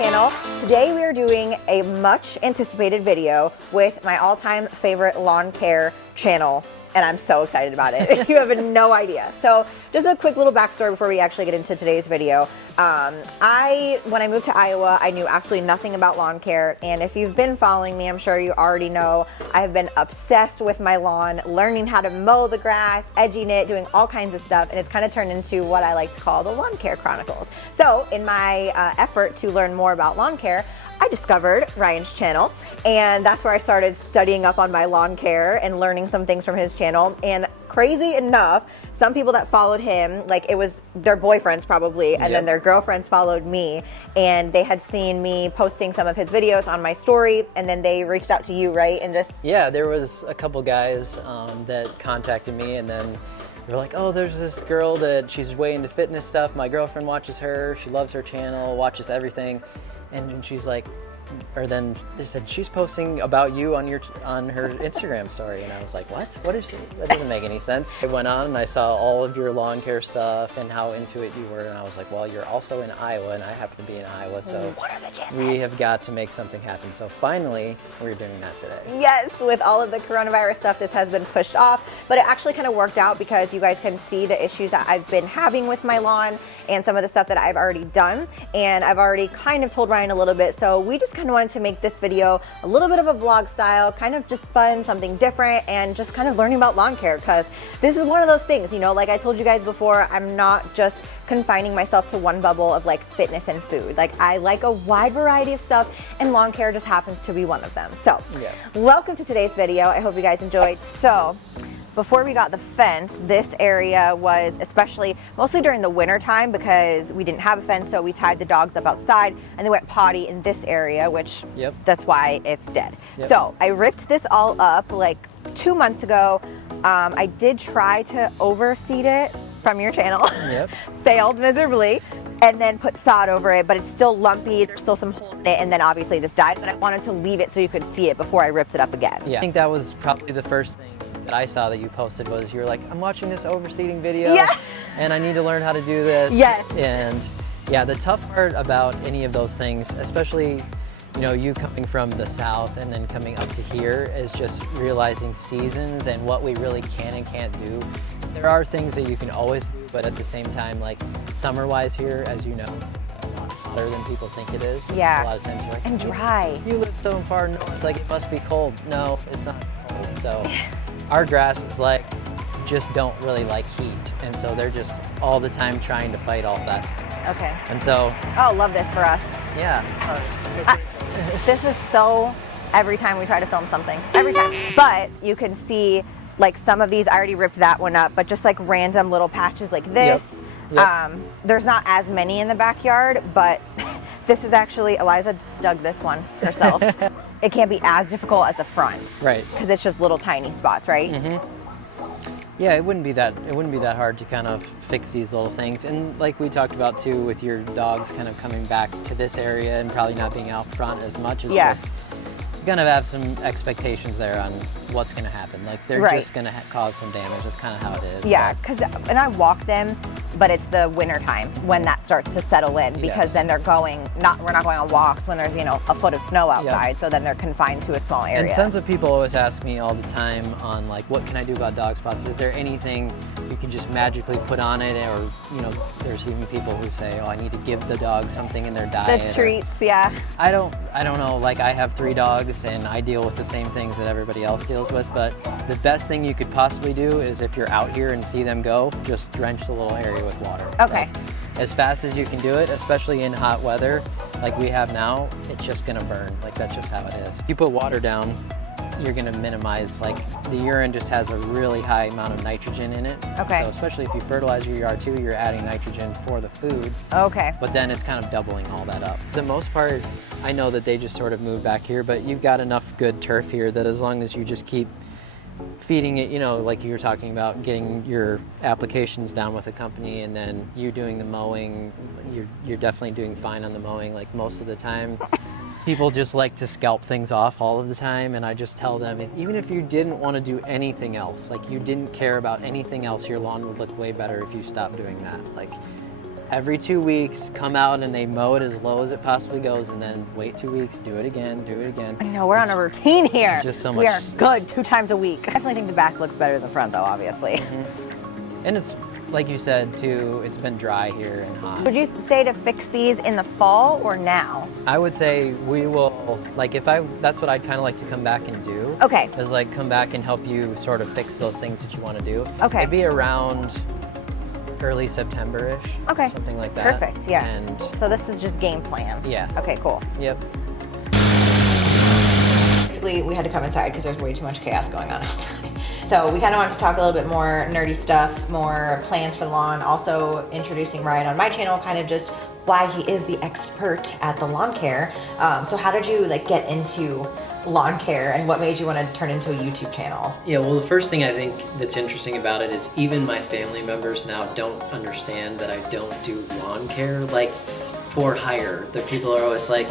channel. Today we are doing a much anticipated video with my all-time favorite lawn care channel, and I'm so excited about it. You have no idea. So just a quick little backstory before we actually get into today's video. When I moved to Iowa, I knew absolutely nothing about lawn care, and if you've been following me, I'm sure you already know I have been obsessed with my lawn, learning how to mow the grass, edging it, doing all kinds of stuff, and it's kind of turned into what I like to call the Lawn Care Chronicles. So in my effort to learn more about lawn care, I discovered Ryan's channel, and that's where I started studying up on my lawn care and learning some things from his channel. And crazy enough, some people that followed him, like it was their boyfriends probably, and then their girlfriends followed me, and they had seen me posting some of his videos on my story, and then they reached out to you, right? And just... Yeah, there was a couple guys that contacted me, and then they were like, oh, there's this girl that she's way into fitness stuff. My girlfriend watches her. She loves her channel, watches everything. And she's like, or then they said, she's posting about you on her Instagram story. And I was like, what? What is she? That doesn't make any sense. I went on and I saw all of your lawn care stuff and how into it you were. And I was like, well, you're also in Iowa and I happen to be in Iowa. So what are the chances? We have got to make something happen. So finally, we're doing that today. Yes, with all of the coronavirus stuff, this has been pushed off, but it actually kind of worked out because you guys can see the issues that I've been having with my lawn and some of the stuff that I've already done. And I've already kind of told Ryan a little bit. So we just kind of wanted to make this video a little bit of a vlog style, kind of just fun, something different, and just kind of learning about lawn care, because this is one of those things, you know, like I told you guys before, I'm not just confining myself to one bubble of like fitness and food. Like I like a wide variety of stuff, and lawn care just happens to be one of them. So welcome to today's video. I hope you guys enjoyed. So before we got the fence, this area was mostly during the winter time, because we didn't have a fence, so we tied the dogs up outside and they went potty in this area, which that's why it's dead. So I ripped this all up like 2 months ago. I did try to overseed it from your channel, failed miserably, and then put sod over it, but it's still lumpy, there's still some holes in it, and then obviously this died, but I wanted to leave it so you could see it before I ripped it up again. Yeah, I think that was probably the first thing that I saw that you posted was you were like, I'm watching this overseeding video and I need to learn how to do this. And yeah, the tough part about any of those things, especially, you know, you coming from the south and then coming up to here, is just realizing seasons and what we really can and can't do. There are things that you can always do, but at the same time, like summer-wise here, as you know, it's a lot hotter than people think it is. Yeah, a lot of times you're like, and dry. You live so far north, like it must be cold. No, it's not cold. So our grass is like, just don't really like heat. And so they're just all the time trying to fight all that stuff. Okay. And so. Oh, love this for us. Yeah. This is so, every time we try to film something, every time. But you can see like some of these, I already ripped that one up, but just like random little patches like this. There's not as many in the backyard, but this is actually, Eliza dug this one herself. It can't be as difficult as the front. Right. Because it's just little tiny spots, right? Yeah, it wouldn't be that hard to kind of fix these little things. And like we talked about too, with your dogs kind of coming back to this area and probably not being out front as much, it's just you're gonna have some expectations there on what's gonna happen. Like they're just gonna cause some damage. That's kind of how it is. Yeah, and I walk them, but it's the winter time when that starts to settle in, because then they're we're not going on walks when there's, you know, a foot of snow outside, so then they're confined to a small area. And tons of people always ask me all the time on like, what can I do about dog spots? Is there anything you can just magically put on it? Or, you know, there's even people who say, oh, I need to give the dog something in their diet. The treats, I don't know, like I have 3 dogs and I deal with the same things that everybody else deals with, but the best thing you could possibly do is, if you're out here and see them go, just drench the little area with water. Okay. Like, as fast as you can do it, especially in hot weather like we have now, it's just gonna burn. Like that's just how it is. If you put water down, you're gonna minimize, like the urine just has a really high amount of nitrogen in it. Okay. So especially if you fertilize your yard too, you're adding nitrogen for the food. Okay. But then it's kind of doubling all that up. For the most part, I know that they just sort of moved back here, but you've got enough good turf here that as long as you just keep feeding it, you know, like you were talking about, getting your applications down with a company and then you doing the mowing, you're definitely doing fine on the mowing. Like most of the time, people just like to scalp things off all of the time, and I just tell them, even if you didn't want to do anything else, like you didn't care about anything else, your lawn would look way better if you stopped doing that. Like every 2 weeks, come out and they mow it as low as it possibly goes, and then wait 2 weeks, do it again, do it again. I know, we're on a routine here. It's just so much. We are good 2 times a week. I definitely think the back looks better than the front though, obviously. And it's, like you said too, it's been dry here and hot. Would you say to fix these in the fall or now? I would say we will, like that's what I'd kind of like to come back and do. Okay. Is like come back and help you sort of fix those things that you want to do. Okay. Maybe around early September-ish. Okay. Something like that. Perfect, yeah. And so this is just game plan. Yeah. Okay, cool. Yep. Basically, we had to come inside because there's way too much chaos going on outside. So we kind of wanted to talk a little bit more nerdy stuff, more plans for the lawn, also introducing Ryan on my channel, kind of just why he is the expert at the lawn care. So how did you like get into lawn care and what made you want to turn into a YouTube channel? Yeah, well, the first thing I think that's interesting about it is even my family members now don't understand that I don't do lawn care like for hire. The people are always like,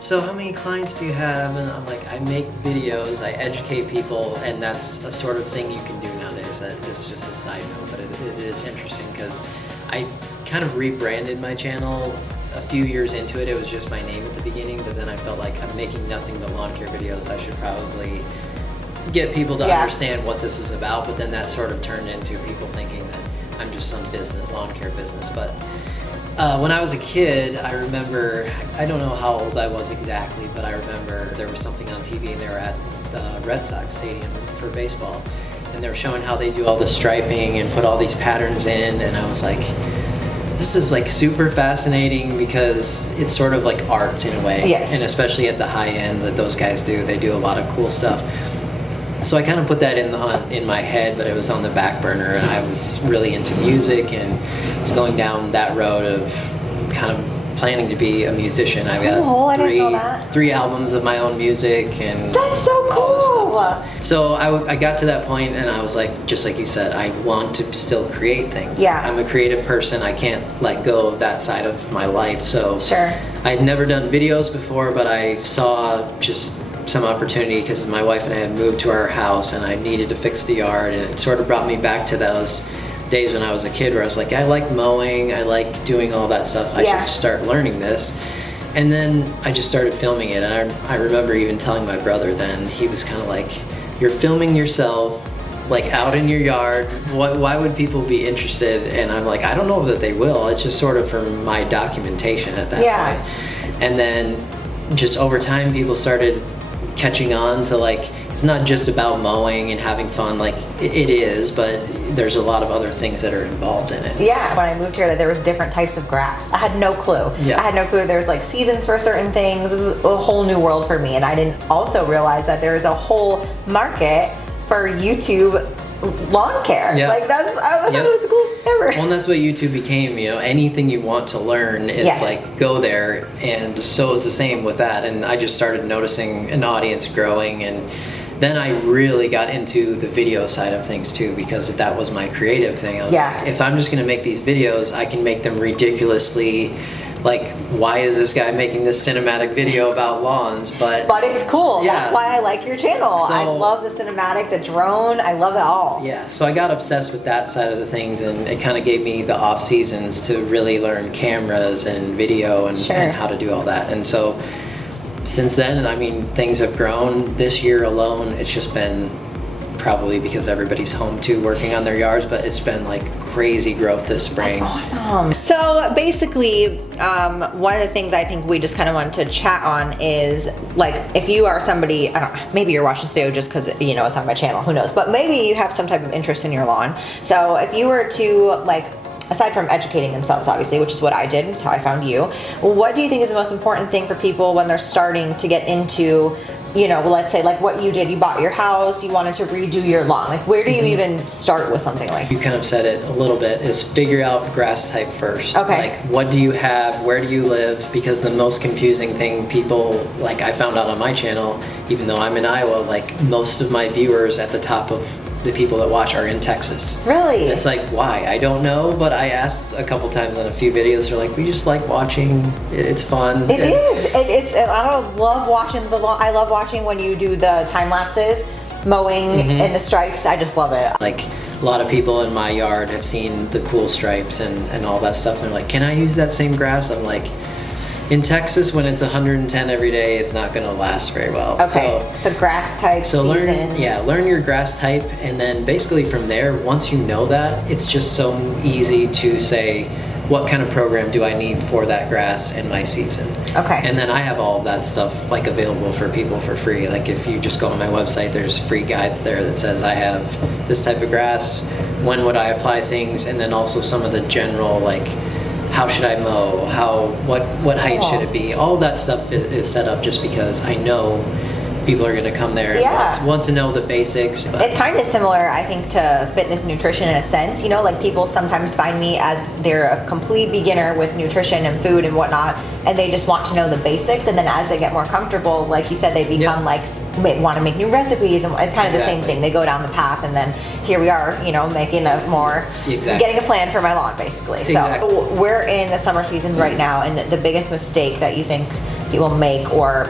so how many clients do you have? And I'm like, I make videos, I educate people, and that's a sort of thing you can do nowadays. That is just a side note, but it is interesting because I kind of rebranded my channel a few years into it. It was just my name at the beginning, but then I felt like I'm making nothing but lawn care videos. I should probably get people to understand what this is about, but then that sort of turned into people thinking that I'm just some lawn care business. But when I was a kid, I remember, I don't know how old I was exactly, but I remember there was something on TV and they were at the Red Sox stadium for baseball, and they were showing how they do all the striping and put all these patterns in, and I was like, this is like super fascinating because it's sort of like art in a way. Yes. And especially at the high end that those guys do, they do a lot of cool stuff. So I kind of put that in my head, but it was on the back burner, and I was really into music and was going down that road of kind of planning to be a musician. I've got three albums of my own music, and that's so cool. So I got to that point, and I was like, just like you said, I want to still create things. Yeah. I'm a creative person. I can't let go of that side of my life. So sure. I'd never done videos before, but I saw just some opportunity because my wife and I had moved to our house and I needed to fix the yard, and it sort of brought me back to those days when I was a kid where I was like, I like mowing, I like doing all that stuff, I should start learning this. And then I just started filming it, and I remember even telling my brother then, he was kind of like, you're filming yourself like out in your yard, why would people be interested? And I'm like, I don't know that they will, it's just sort of for my documentation at that point. And then just over time people started catching on to like, it's not just about mowing and having fun, like it is, but there's a lot of other things that are involved in it. Yeah, when I moved here, there was different types of grass. I had no clue. Yeah. I had no clue there's like seasons for certain things. This is a whole new world for me, and I didn't also realize that there is a whole market for YouTube lawn care. Yeah. Like I thought it was the coolest ever. Well, and that's what YouTube became, you know, anything you want to learn is like go there, and so it was the same with that, and I just started noticing an audience growing, and then I really got into the video side of things too, because that was my creative thing. I was like, if I'm just gonna make these videos, I can make them ridiculously, like, why is this guy making this cinematic video about lawns? But it's cool. Yeah. That's why I like your channel. So, I love the cinematic, the drone, I love it all. Yeah, so I got obsessed with that side of the things, and it kind of gave me the off seasons to really learn cameras and video and how to do all that. And so since then, I mean, things have grown. This year alone, it's just been, probably because everybody's home too, working on their yards, but it's been like crazy growth this spring. That's awesome. So basically, one of the things I think we just kind of wanted to chat on is like, if you are somebody, I don't know, maybe you're watching this video just because, you know, it's on my channel, who knows, but maybe you have some type of interest in your lawn. So if you were to like, aside from educating themselves, obviously, which is what I did, it's how I found you, what do you think is the most important thing for people when they're starting to get into, you know, let's say like what you did, you bought your house, you wanted to redo your lawn, like where do you even start with something like that? You kind of said it a little bit, is figure out grass type first. Okay. Like, what do you have, where do you live? Because the most confusing thing people, like I found out on my channel, even though I'm in Iowa, like most of my viewers at the top of the people that watch are in Texas. Really? It's like, why? I don't know, but I asked a couple times on a few videos, they're like, we just like watching, it's fun. It is. I love watching I love watching when you do the time lapses, mowing and the stripes. I just love it. Like, a lot of people in my yard have seen the cool stripes and all that stuff. They're like, can I use that same grass? I'm like, in Texas, when it's 110 every day, it's not going to last very well. Okay, so grass type, so seasons. learn your grass type, and then basically from there, once you know that, it's just so easy to say, what kind of program do I need for that grass in my season? Okay. And then I have all of that stuff like available for people for free. Like if you just go on my website, there's free guides there that says I have this type of grass, when would I apply things, and then also some of the general, like how should I mow, what height should it be? All that stuff is set up just because I know people are going to come there and want to know the basics. It's kind of similar, I think, to fitness nutrition in a sense. You know, like people sometimes find me as they're a complete beginner with nutrition and food and whatnot, and they just want to know the basics. And then as they get more comfortable, like you said, they become like want to make new recipes, and it's kind of the same thing. They go down the path, and then here we are, you know, making a more getting a plan for my lawn, basically. So we're in the summer season right now, and the biggest mistake that you think people make, or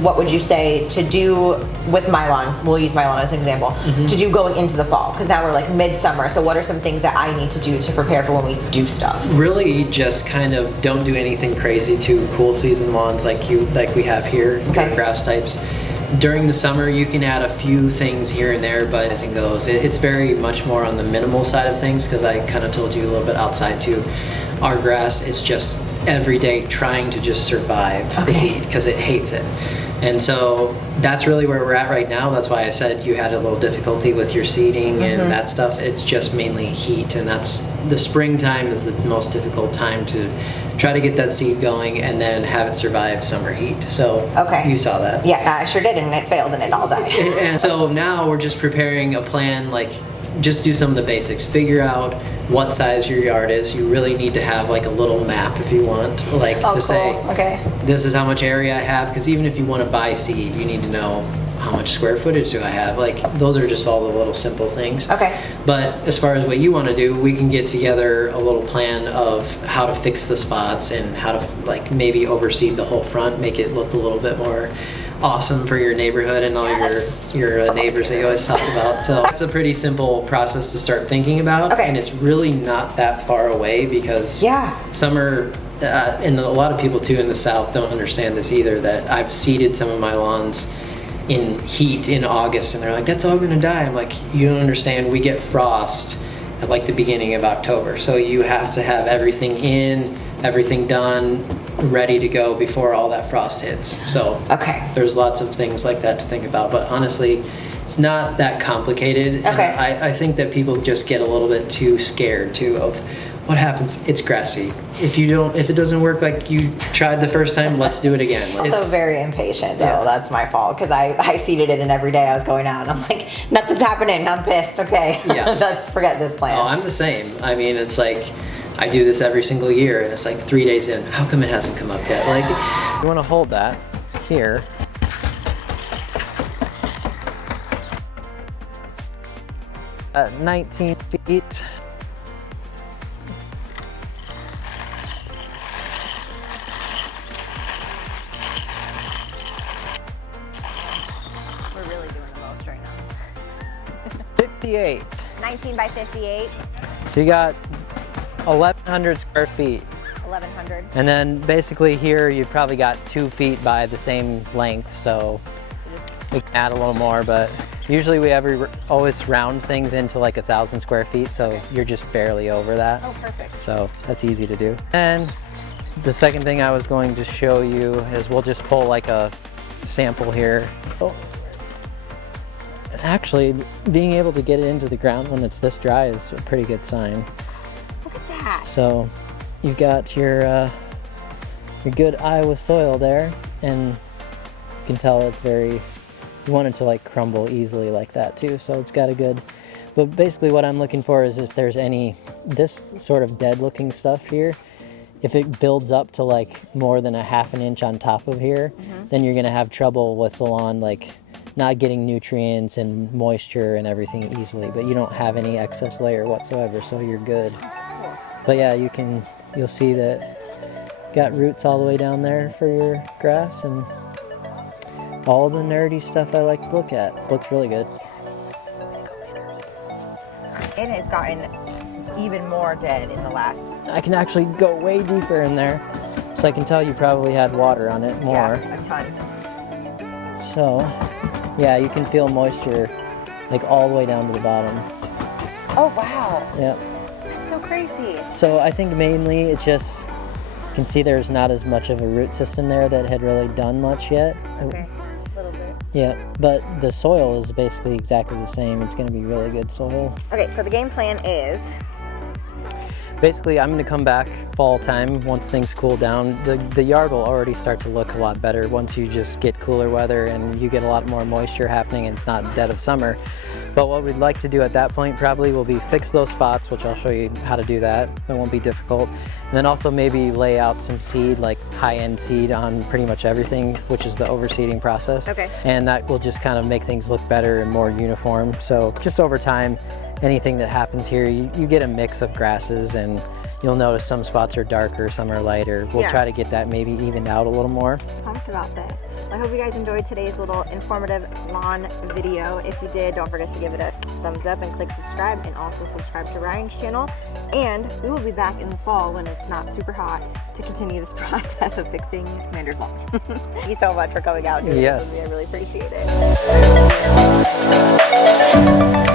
what would you say to do with my lawn? We'll use my lawn as an example. To do going into the fall, because now we're like midsummer. So what are some things that I need to do to prepare for when we do stuff? Really, just kind of don't do anything crazy to cool season lawns like we have here. Grass types. During the summer, you can add a few things here and there, but as it goes, it's very much more on the minimal side of things, because I kind of told you a little bit outside too. Our grass is just every day trying to just survive the heat, because it hates it. And so that's really where we're at right now. That's why I said you had a little difficulty with your seeding and that stuff. It's just mainly heat, and that's the springtime is the most difficult time to try to get that seed going and then have it survive summer heat. So you saw that. Yeah, I sure did, and it failed and it all died. And so now we're just preparing a plan, like just do some of the basics. Figure out what size your yard is. You really need to have like a little map if you want, like to say, this is how much area I have, because even if you want to buy seed, you need to know how much square footage do I have. Like those are just all the little simple things. But as far as what you want to do, we can get together a little plan of how to fix the spots and how to like maybe overseed the whole front, make it look a little bit more awesome for your neighborhood and all your neighbors that you always talk about. So it's a pretty simple process to start thinking about, and it's really not that far away, because summer, and a lot of people too in the South don't understand this either, that I've seeded some of my lawns in heat in August, and they're like, that's all gonna die. I'm like, you don't understand, we get frost at like the beginning of October, so you have to have everything in, everything done, ready to go before all that frost hits. So there's lots of things like that to think about, but honestly it's not that complicated. I think that people just get a little bit too scared too of what happens. It's grassy. If it doesn't work like you tried the first time, let's do it again. Also very impatient though. That's my fault, because I seeded it, and every day I was going out and I'm like, nothing's happening, I'm pissed. Let's forget this plan. Oh, I'm the same. I mean, it's like I do this every single year, and it's like 3 days in, how come it hasn't come up yet? Like, you want to hold that here. At 19 feet. We're really doing the most right now. 58. 19 by 58. So you got 1,100 square feet. 1,100. And then basically here you probably got 2 feet by the same length, so we can add a little more, but usually we always round things into like 1,000 square feet, so you're just barely over that. Oh, perfect. So that's easy to do. And the second thing I was going to show you is we'll just pull like a sample here. Oh. Actually, being able to get it into the ground when it's this dry is a pretty good sign. Look at that. So you've got your good Iowa soil there, and you can tell it's very, you want it to like crumble easily like that too, so it's got a good, but basically what I'm looking for is if there's any, this sort of dead looking stuff here, if it builds up to like more than a ½ an inch on top of here, then you're gonna have trouble with the lawn, like not getting nutrients and moisture and everything easily, but you don't have any excess layer whatsoever, so you're good. But yeah, you'll see that got roots all the way down there for your grass, and all the nerdy stuff I like to look at. Looks really good. And it's gotten even more dead in the last. I can actually go way deeper in there. So I can tell you probably had water on it more. Yeah, a ton. So, yeah, you can feel moisture like all the way down to the bottom. Oh, wow. Yep. That's so crazy. So I think mainly it's just, you can see there's not as much of a root system there that had really done much yet. Okay, a little bit. Yeah, but the soil is basically exactly the same. It's going to be really good soil. Okay, so the game plan is? Basically, I'm going to come back fall time once things cool down. The yard will already start to look a lot better once you just get cooler weather and you get a lot more moisture happening and it's not dead of summer. But what we'd like to do at that point probably will be fix those spots, which I'll show you how to do that. It won't be difficult. And then also maybe lay out some seed, like high-end seed on pretty much everything, which is the overseeding process. Okay. And that will just kind of make things look better and more uniform. So just over time, anything that happens here, you get a mix of grasses, and you'll notice some spots are darker, some are lighter. We'll try to get that maybe evened out a little more. Pumped about this. I hope you guys enjoyed today's little informative lawn video. If you did, don't forget to give it a thumbs up and click subscribe, and also subscribe to Ryan's channel. And we will be back in the fall when it's not super hot to continue this process of fixing Mander's lawn. Thank you so much for coming out and doing this with me. I really appreciate it.